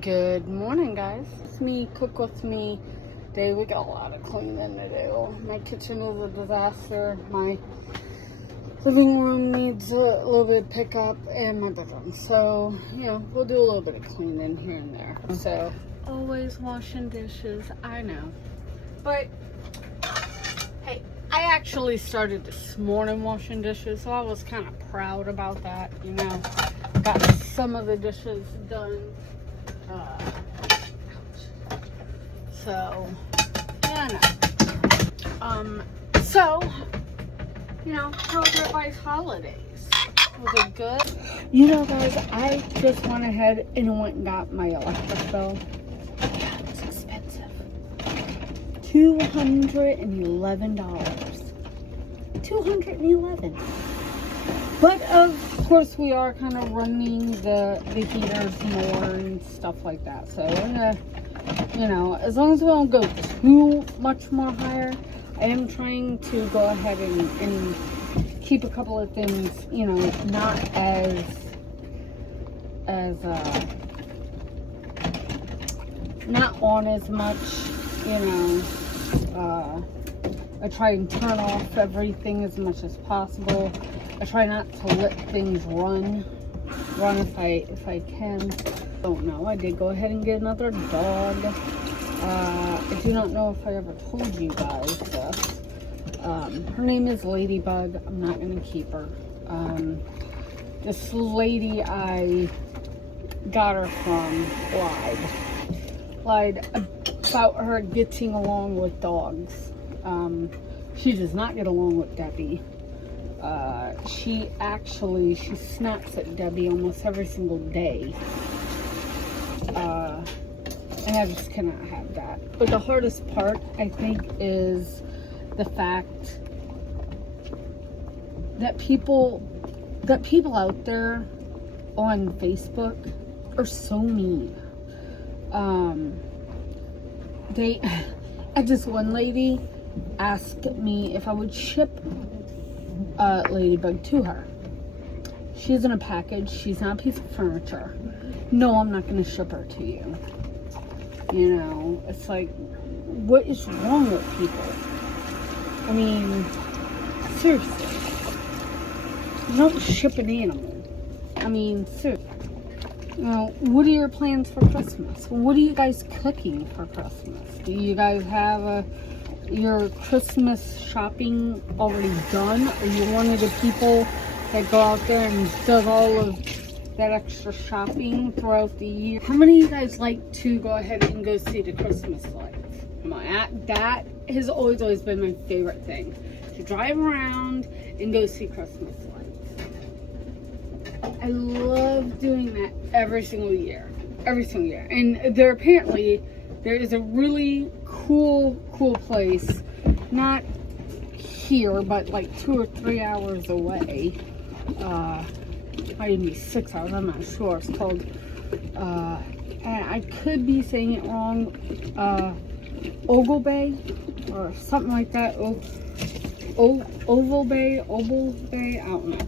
Good morning, guys. It's me, cook with me. Today we got a lot of cleaning to do. My kitchen is a disaster. My living room needs a little bit of pickup, and my bedroom. So, we'll do a little bit of cleaning here and there. So, always washing dishes, I know. But, hey, I actually started this morning washing dishes, so I was kind of proud about that, Got some of the dishes done. So, yeah, how was everybody's holidays? Was it good? Guys, I just went ahead and went and got my electric bill. It's expensive. $211. $211. But of course, we are kind of running the heaters more and stuff like that. So we're gonna, as long as we don't go too much more higher, I am trying to go ahead and keep a couple of things, not as not on as much, I try and turn off everything as much as possible. I try not to let things run if I can. Don't know. I did go ahead and get another dog. I do not know if I ever told you guys this. Her name is Ladybug. I'm not gonna keep her. This lady I got her from lied about her getting along with dogs. She does not get along with Debbie. She snaps at Debbie almost every single day. And I just cannot have that. But the hardest part, I think, is the fact that people out there on Facebook are so mean. This one lady asked me if I would ship Ladybug to her. She's in a package. She's not a piece of furniture. No, I'm not going to ship her to you. It's like, what is wrong with people? I mean, seriously. You don't ship an animal. I mean, seriously. What are your plans for Christmas? What are you guys cooking for Christmas? Do you guys have your Christmas shopping already done? Are you one of the people that go out there and does all of that extra shopping throughout the year? How many of you guys like to go ahead and go see the Christmas lights? Come on, that has always been my favorite thing. To drive around and go see Christmas lights. I love doing that every single year. Every single year. And there is a really cool place, not here, but like 2 or 3 hours away. Might even be 6 hours, I'm not sure. It's called, and I could be saying it wrong, Ogle Bay, or something like that. Oval Bay, I don't know.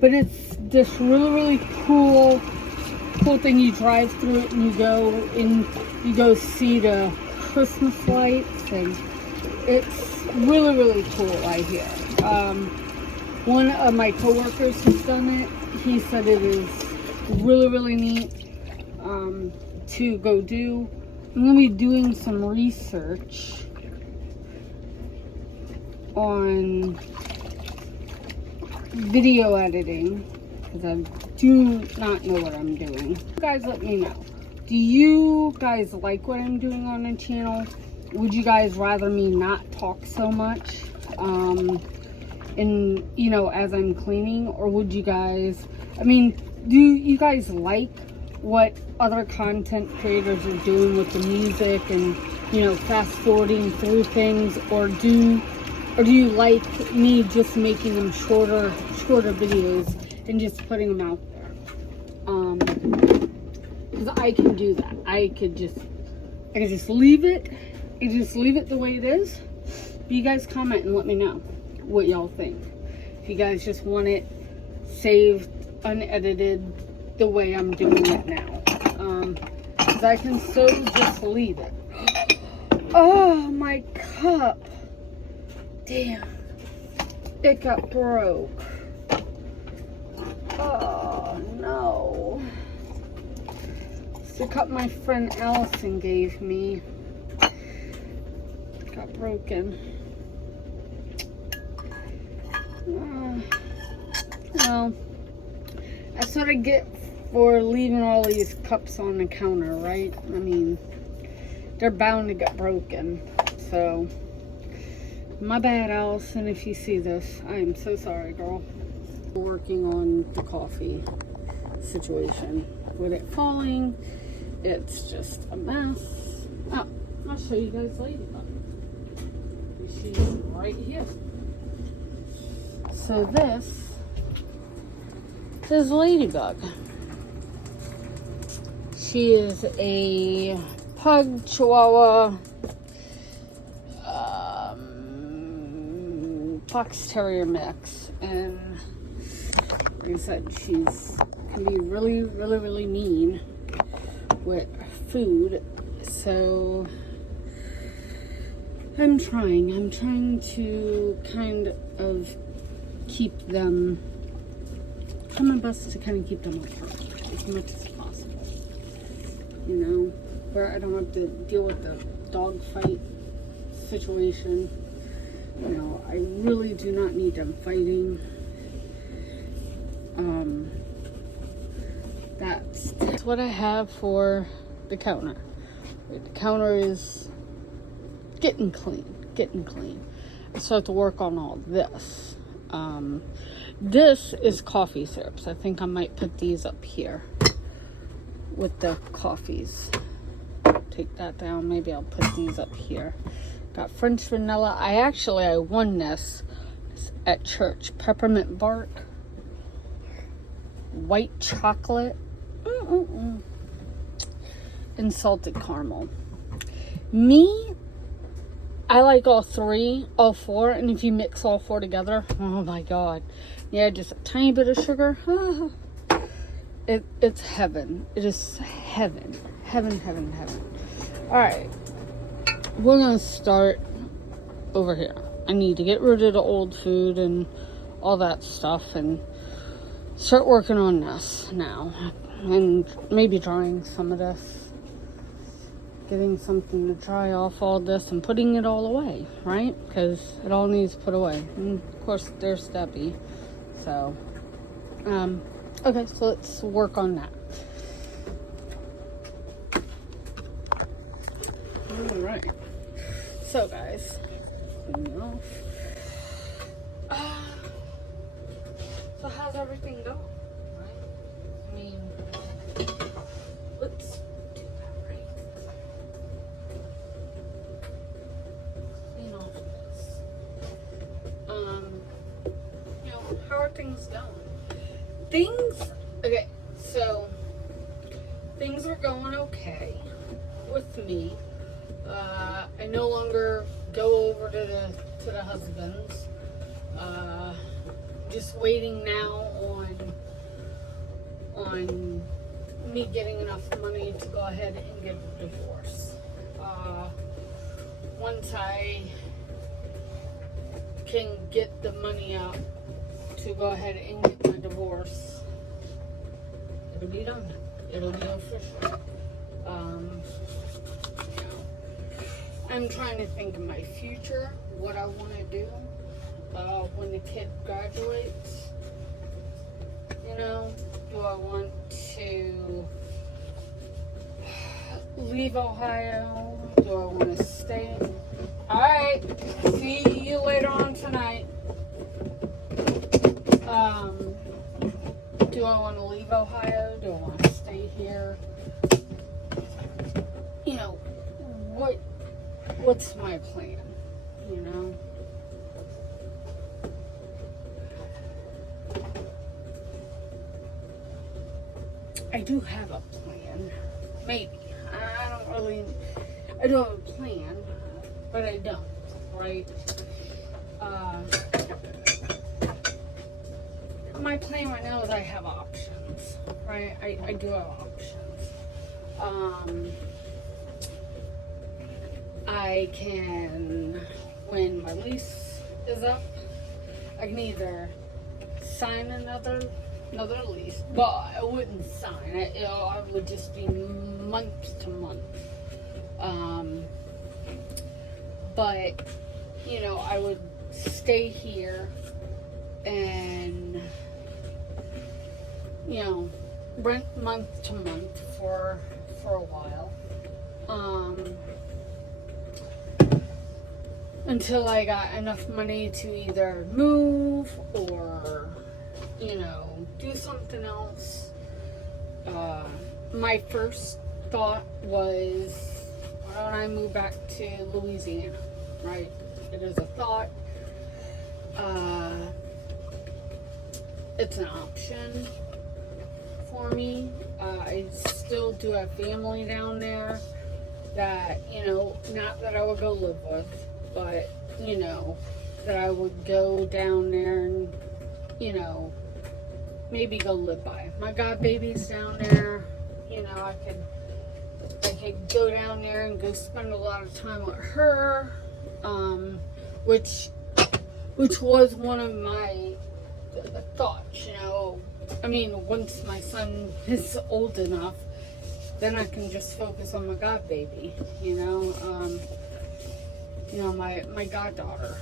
But it's this really cool thing. You drive through it and you go see the Christmas lights, and it's really cool right here. One of my coworkers has done it. He said it is really neat to go do. I'm going to be doing some research on video editing, because I do not know what I'm doing. You guys let me know. Do you guys like what I'm doing on the channel? Would you guys rather me not talk so much as I'm cleaning? Or would you guys, do you guys like what other content creators are doing with the music and, fast forwarding through things? Or do you like me just making them shorter videos and just putting them out there? Because I can do that. I could just leave it. Just leave it the way it is. But you guys comment and let me know what y'all think. If you guys just want it saved, unedited, the way I'm doing it now. because I can so just leave it. Oh, my cup. Damn. It got broke. Oh, no. It's the cup my friend Allison gave me. Got broken. Well, that's what I get for leaving all these cups on the counter, right? I mean, they're bound to get broken. So, my bad, Allison, if you see this. I am so sorry, girl. Working on the coffee situation. With it falling, it's just a mess. Oh, I'll show you guys Ladybug. She's right here. So this is Ladybug. She is a pug chihuahua fox terrier mix, and like I said, she's can be really mean with food. So I'm trying to kind of keep them, try my best to kind of keep them apart as much as possible, you know, where I don't have to deal with the dog fight situation. You know, I really do not need them fighting. That's what I have for the counter. The counter is getting clean. I start to work on all this. This is coffee syrups. I think I might put these up here with the coffees. Take that down. Maybe I'll put these up here. Got French vanilla. I won this at church. Peppermint bark. White chocolate. And salted caramel. Me, I like all four. And if you mix all four together, oh my God. Yeah, just a tiny bit of sugar. It's heaven. It is heaven. Heaven. All right. We're going to start over here. I need to get rid of the old food and all that stuff and start working on this now. And maybe drying some of this. Getting something to dry off all this and putting it all away, right? Because it all needs put away. And of course, there's Debbie. So, okay, so let's work on that. All right. So, guys, so how's everything going? Right? I mean, let's do that right. Clean off this. You know, how are things going? Okay, so things are going okay with me. I no longer go over to the husband's. Just waiting now on me getting enough money to go ahead and get a divorce. Once I can get the money out to go ahead and get my divorce, it'll be done. It'll be official. I'm trying to think of my future, what I want to do when the kid graduates. You know, do I want to leave Ohio? Do I want to stay? Alright, see you later on tonight. Do I want to leave Ohio? Do I want to stay here? You know, what's my plan? You know? I do have a plan. Maybe. I do have a plan, but I don't, right? My plan right now is I have options, right? I do have options. I can, when my lease is up, I can either sign another lease. Well, I wouldn't sign it. I would just be month to month. But I would stay here and rent month to month for a while. Until I got enough money to either move or, do something else. My first thought was, why don't I move back to Louisiana, right? It is a thought. It's an option for me. I still do have family down there that, not that I would go live with, but, that I would go down there and, maybe go live by. My godbaby's down there, I could go down there and go spend a lot of time with her, which was one of my thoughts, I mean, once my son is old enough, then I can just focus on my godbaby, my goddaughter,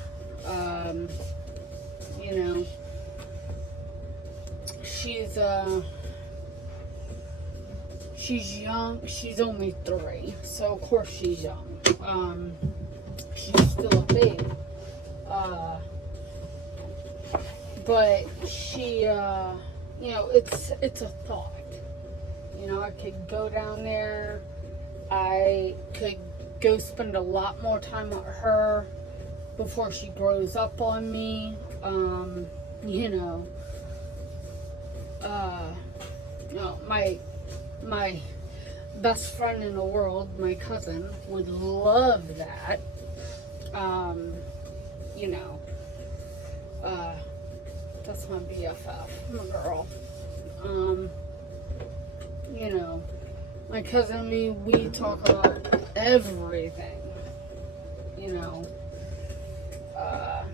she's young. She's only 3, so of course she's young. She's still a babe, but she, it's a thought. I could go down there. I could go spend a lot more time with her before she grows up on me. My best friend in the world, my cousin, would love that. That's my BFF, my girl. My cousin and me, we talk about everything. I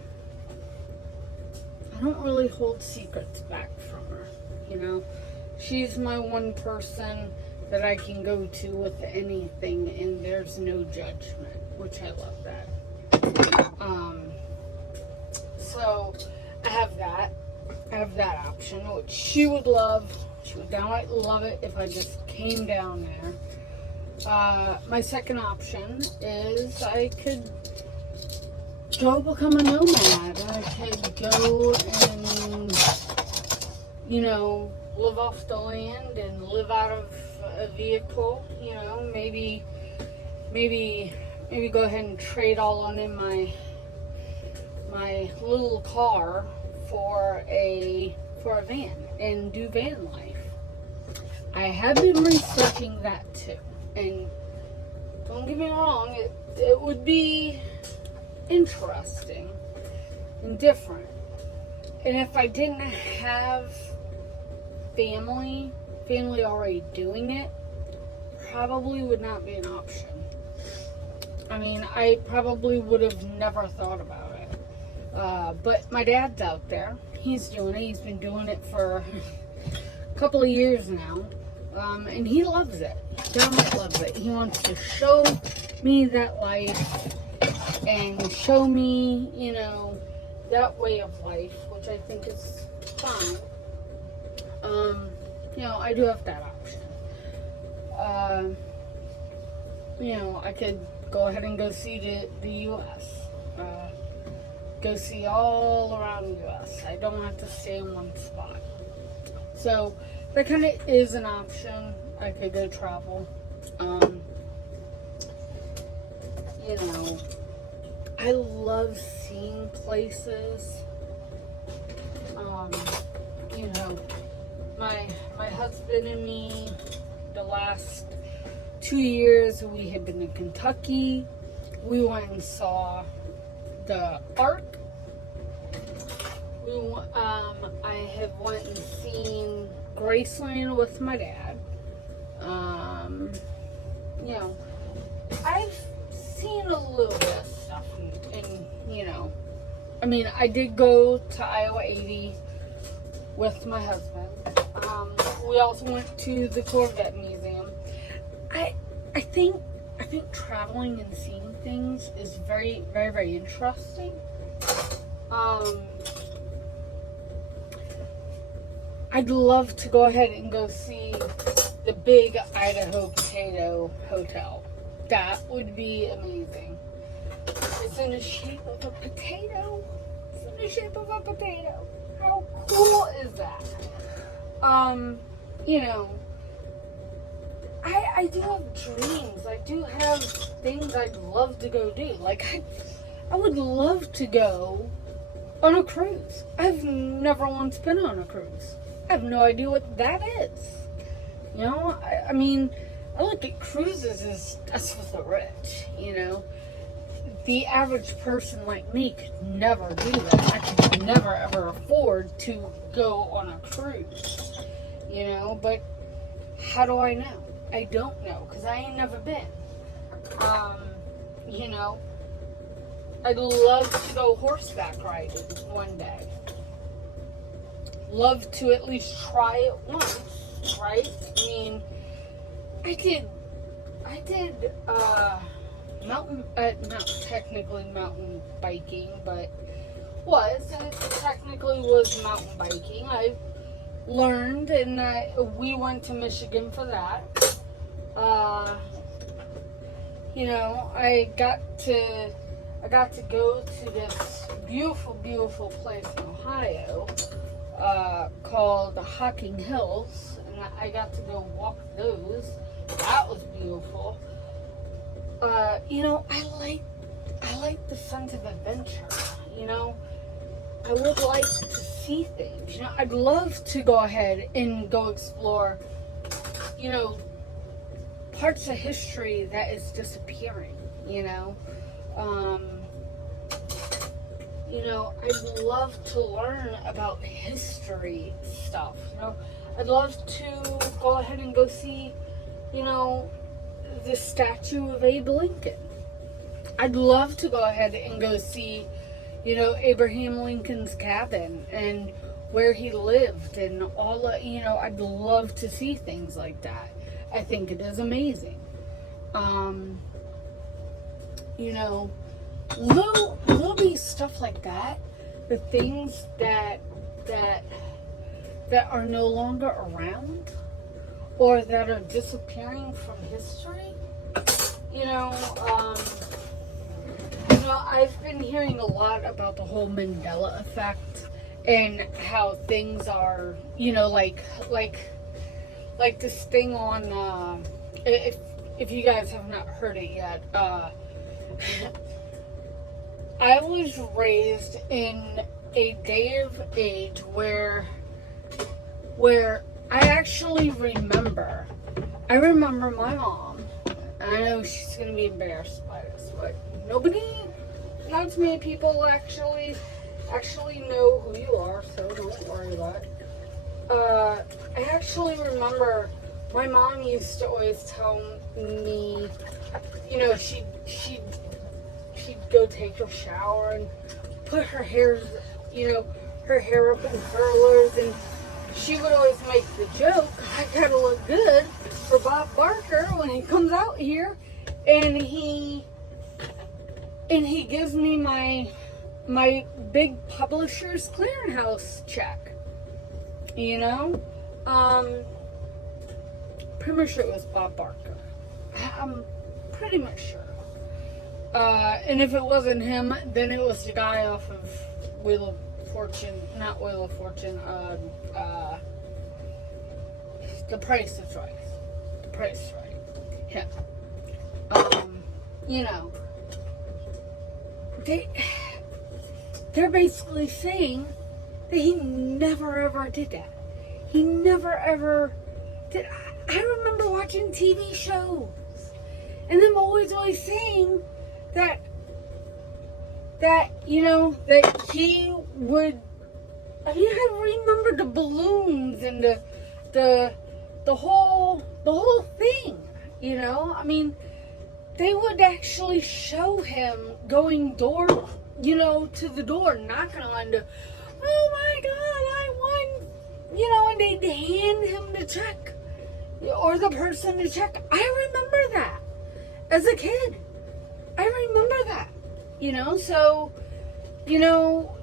don't really hold secrets back from her. She's my one person that I can go to with anything, and there's no judgment, which I love that. So I have that option, which she would love. She would downright love it if I just came down there. My second option is I could go become a nomad. I could go and, live off the land and live out of a vehicle. Maybe go ahead and trade all on in my little car for a van and do van life. I have been researching that too, and don't get me wrong, it would be interesting and different. And if I didn't have family already doing it, probably would not be an option. I mean, I probably would have never thought about it. But my dad's out there. He's doing it. He's been doing it for a couple of years now. And he loves it. He loves it. He wants to show me that life and show me, that way of life, which I think is fine. I do have that option. I could go ahead and go see the U.S. Go see all around the U.S. I don't have to stay in one spot. So that kind of is an option. I could go travel. I love seeing places. My husband and me, the last 2 years, we had been in Kentucky. We went and saw the Ark. I have went and seen Graceland with my dad. you know, I've seen a little bit of stuff and you know, I mean, I did go to Iowa 80 with my husband. We also went to the Corvette Museum. I think traveling and seeing things is very, very, very interesting. I'd love to go ahead and go see the big Idaho Potato Hotel. That would be amazing. It's in the shape of a potato. It's in the shape of a potato. How cool is that? You know, I do have dreams. I do have things I'd love to go do. Like, I would love to go on a cruise. I've never once been on a cruise. I have no idea what that is. You know, I mean, I look at cruises as that's for the rich, you know. The average person like me could never do that. I could never ever afford to go on a cruise, you know. But how do I know? I don't know, because I ain't never been. You know, I'd love to go horseback riding one day. Love to at least try it once, right? I mean, I did not technically mountain biking, but technically was mountain biking. I learned, and we went to Michigan for that. You know, I got to go to this beautiful, beautiful place in Ohio called the Hocking Hills, and I got to go walk those. That was beautiful. You know, I like the sense of adventure. You know, I would like to see things. You know, I'd love to go ahead and go explore, you know, parts of history that is disappearing, you know. You know, I'd love to learn about history stuff, you know. I'd love to go ahead and go see, you know, the statue of Abe Lincoln. I'd love to go ahead and go see, you know, Abraham Lincoln's cabin and where he lived and all of, you know, I'd love to see things like that. I think it is amazing. You know, little be stuff like that. The things that are no longer around or that are disappearing from history. You know, I've been hearing a lot about the whole Mandela effect and how things are, you know, like this thing on, if you guys have not heard it yet, I was raised in a day of age where I actually remember my mom, and I know she's going to be embarrassed by this, but not too many people actually know who you are, so don't worry about it. I actually remember my mom used to always tell me, you know, she'd go take her shower and put her hair, you know, her hair up in curlers, and she would always make the joke, I gotta look good for Bob Barker when he comes out here, and he gives me my big Publishers Clearinghouse check, you know. Pretty much it was Bob Barker. I'm pretty much sure. And if it wasn't him, then it was the guy off of Wheel of Fortune, not Wheel of Fortune, The Price is Right. The Price is Right. Yeah. You know, they're basically saying that he never ever did that. He never ever did. I remember watching TV shows and them always saying that you know, that he would, I mean, I remember the balloons and the whole thing. You know, I mean, they would actually show him going door, to the door, knocking on the, oh my God, I won, and they'd hand him the check, or the person the check. I remember that as a kid. I remember that, so,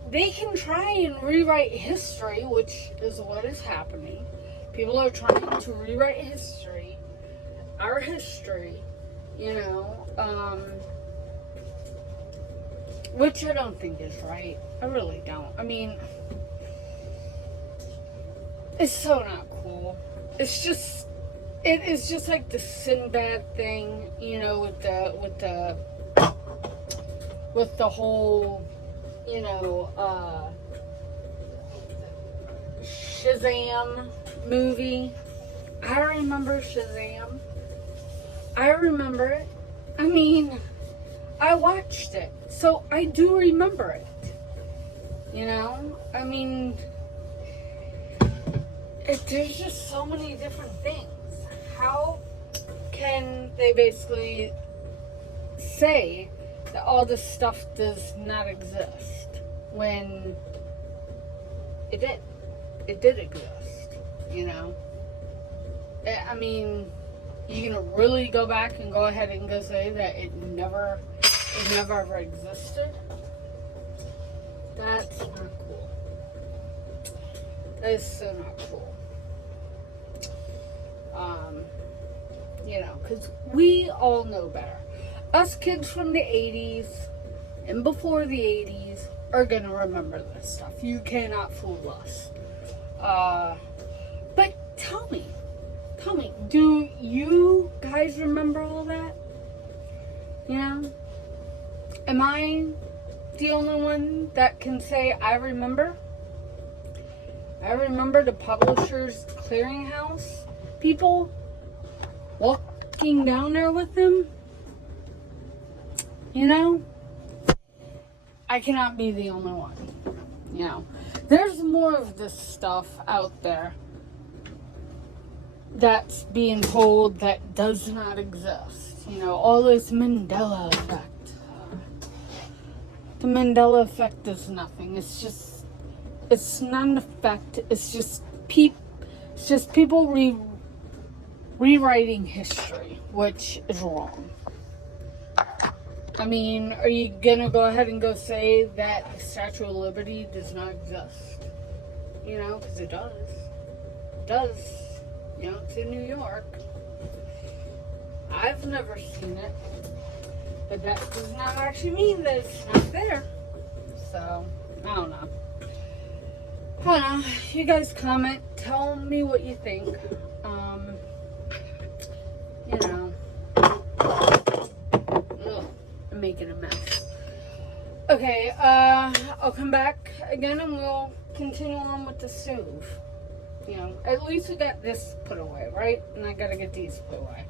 they can try and rewrite history, which is what is happening. People are trying to rewrite history, our history, which I don't think is right. I really don't. I mean, it's so not cool. It is just like the Sinbad thing, with the whole, Shazam movie. I remember Shazam. I remember it. I mean, I watched it, so I do remember it. I mean, there's just so many different things. How can they basically say that all this stuff does not exist when it did? It did exist, I mean, you gonna really go back and go ahead and go say that it never ever existed? That's not cool. That is so not cool. Because we all know better. Us kids from the 80s and before the 80s are gonna remember this stuff. You cannot fool us. But tell me, do you guys remember all that? Am I the only one that can say I remember? I remember the Publishers Clearinghouse people walking down there with them. I cannot be the only one. There's more of this stuff out there that's being told that does not exist. All this Mandela effect. The Mandela effect is nothing. It's not an effect. It's just people rewriting history, which is wrong. I mean, are you gonna go ahead and go say that the Statue of Liberty does not exist? Because it does. It does. It's in New York. I've never seen it. But that does not actually mean that it's not there. So, I don't know. You guys comment. Tell me what you think. I'm making a mess. Okay, I'll come back again and we'll continue on with the stove. At least we got this put away, right? And I gotta get these put away.